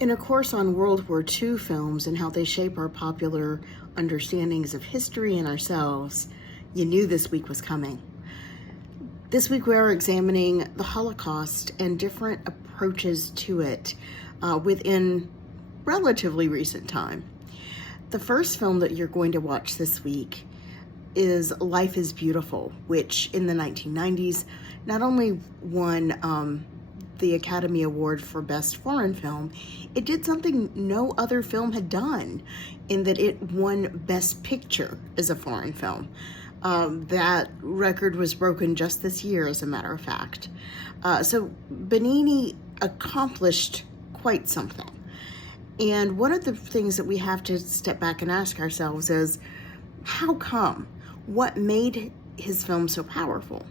In a course on World War II films and how they shape our popular understandings of history and ourselves, you knew this week was coming. This week we are examining the Holocaust and different approaches to it within relatively recent time. The first film that you're going to watch this week is Life is Beautiful, which in the 1990s not only won the Academy Award for Best Foreign Film, it did something no other film had done in that it won Best Picture as a foreign film. That record was broken just this year, as a matter of fact. So Benigni accomplished quite something. And one of the things that we have to step back and ask ourselves is, how come? What made his film so powerful?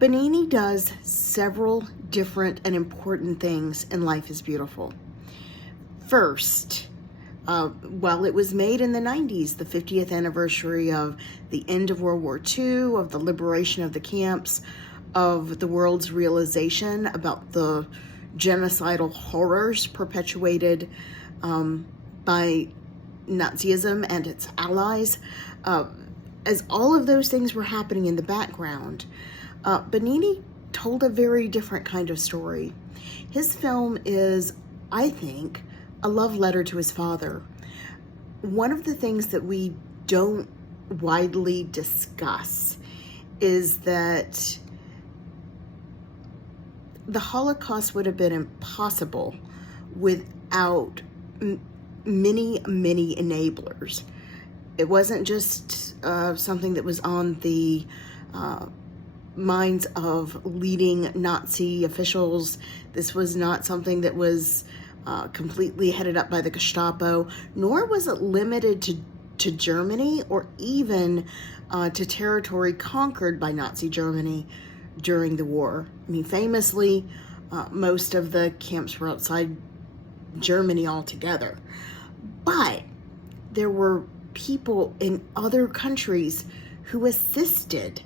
Benigni does several different and important things in Life is Beautiful. First, while it was made in the 90s, the 50th anniversary of the end of World War II, of the liberation of the camps, of the world's realization about the genocidal horrors perpetuated by Nazism and its allies, as all of those things were happening in the background, Benigni told a very different kind of story. His film is, I think, a love letter to his father. One of the things that we don't widely discuss is that the Holocaust would have been impossible without many enablers. It wasn't just something that was on the minds of leading Nazi officials. This was not something that was completely headed up by the Gestapo, nor was it limited to Germany or even to territory conquered by Nazi Germany during the war. I mean, famously, most of the camps were outside Germany altogether. But there were people in other countries who assisted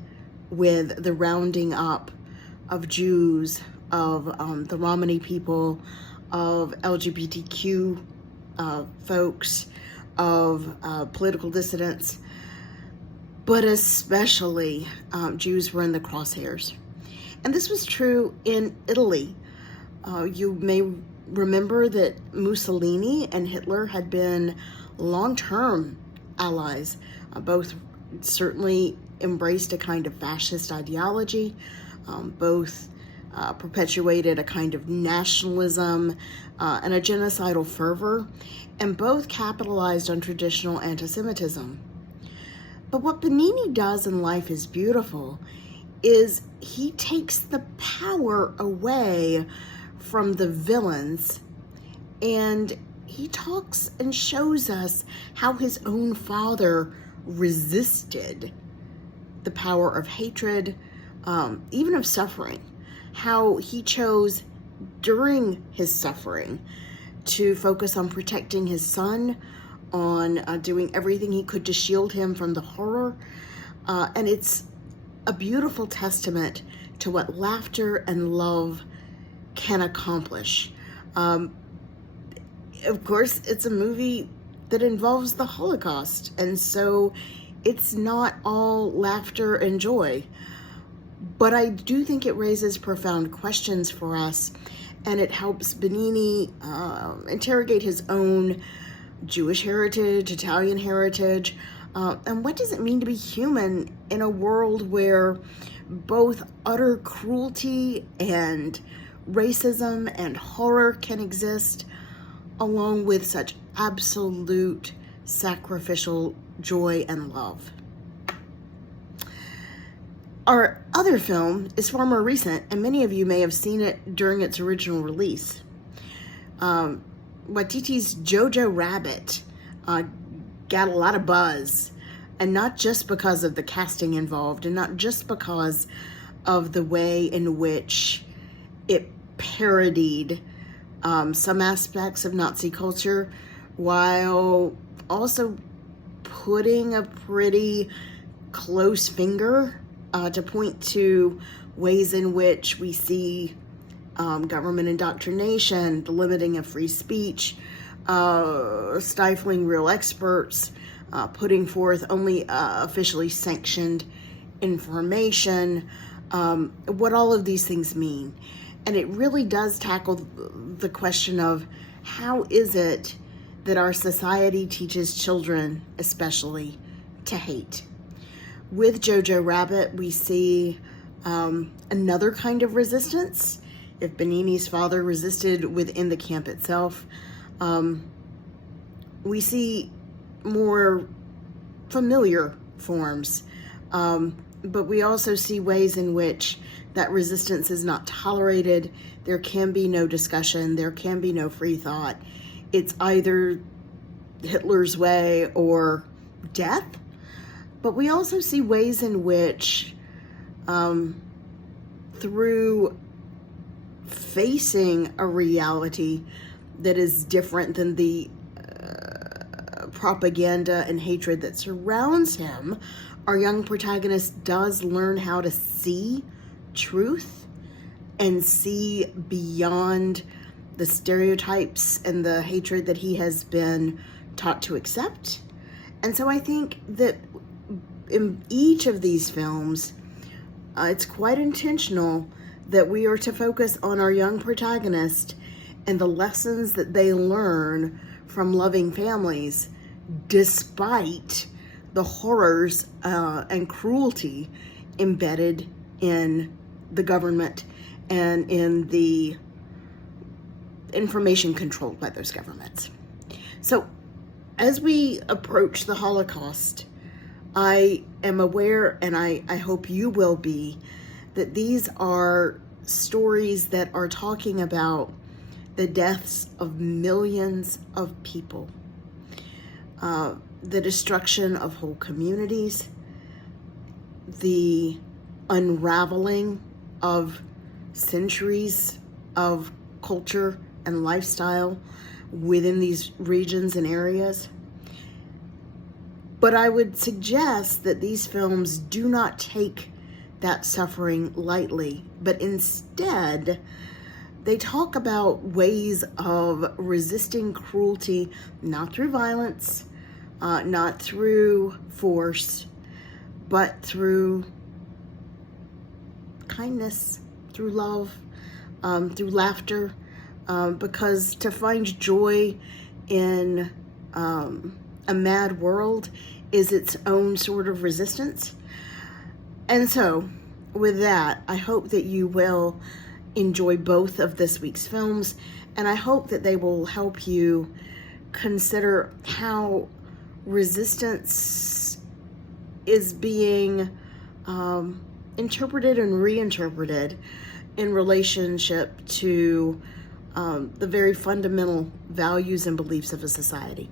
with the rounding up of Jews, of the Romani people, of LGBTQ folks, of political dissidents, but especially Jews were in the crosshairs. And this was true in Italy. You may remember that Mussolini and Hitler had been long-term allies. Both certainly embraced a kind of fascist ideology. Both perpetuated a kind of nationalism and a genocidal fervor, and both capitalized on traditional anti-Semitism. But what Benigni does in Life is Beautiful is he takes the power away from the villains, and he talks and shows us how his own father resisted the power of hatred, even of suffering, how he chose during his suffering to focus on protecting his son, on doing everything he could to shield him from the horror. And it's a beautiful testament to what laughter and love can accomplish. Of course, it's a movie that involves the Holocaust, and so it's not all laughter and joy. But I do think it raises profound questions for us, and it helps Benigni interrogate his own Jewish heritage, Italian heritage, and what does it mean to be human in a world where both utter cruelty and racism and horror can exist, along with such absolute sacrificial joy and love. Our other film is far more recent, and many of you may have seen it during its original release. Waititi's Jojo Rabbit got a lot of buzz, and not just because of the casting involved, and not just because of the way in which it parodied some aspects of Nazi culture, while also putting a pretty close finger to point to ways in which we see government indoctrination, the limiting of free speech, stifling real experts, putting forth only officially sanctioned information, what all of these things mean. And it really does tackle the question of how is it that our society teaches children, especially, to hate. With Jojo Rabbit, we see another kind of resistance. If Benini's father resisted within the camp itself, we see more familiar forms, but we also see ways in which that resistance is not tolerated. There can be no discussion. There can be no free thought. It's either Hitler's way or death. But we also see ways in which, through facing a reality that is different than the propaganda and hatred that surrounds him, our young protagonist does learn how to see truth and see beyond the stereotypes and the hatred that he has been taught to accept. And so I think that in each of these films, it's quite intentional that we are to focus on our young protagonist and the lessons that they learn from loving families, despite the horrors and cruelty embedded in the government and in the information controlled by those governments. So as we approach the Holocaust, I am aware, and I hope you will be, that these are stories that are talking about the deaths of millions of people, the destruction of whole communities, the unraveling of centuries of culture and lifestyle within these regions and areas. But I would suggest that these films do not take that suffering lightly, but instead they talk about ways of resisting cruelty, not through violence, not through force, but through kindness, through love, through laughter, because to find joy in a mad world is its own sort of resistance. And so, with that, I hope that you will enjoy both of this week's films, and I hope that they will help you consider how resistance is being interpreted and reinterpreted in relationship to the very fundamental values and beliefs of a society.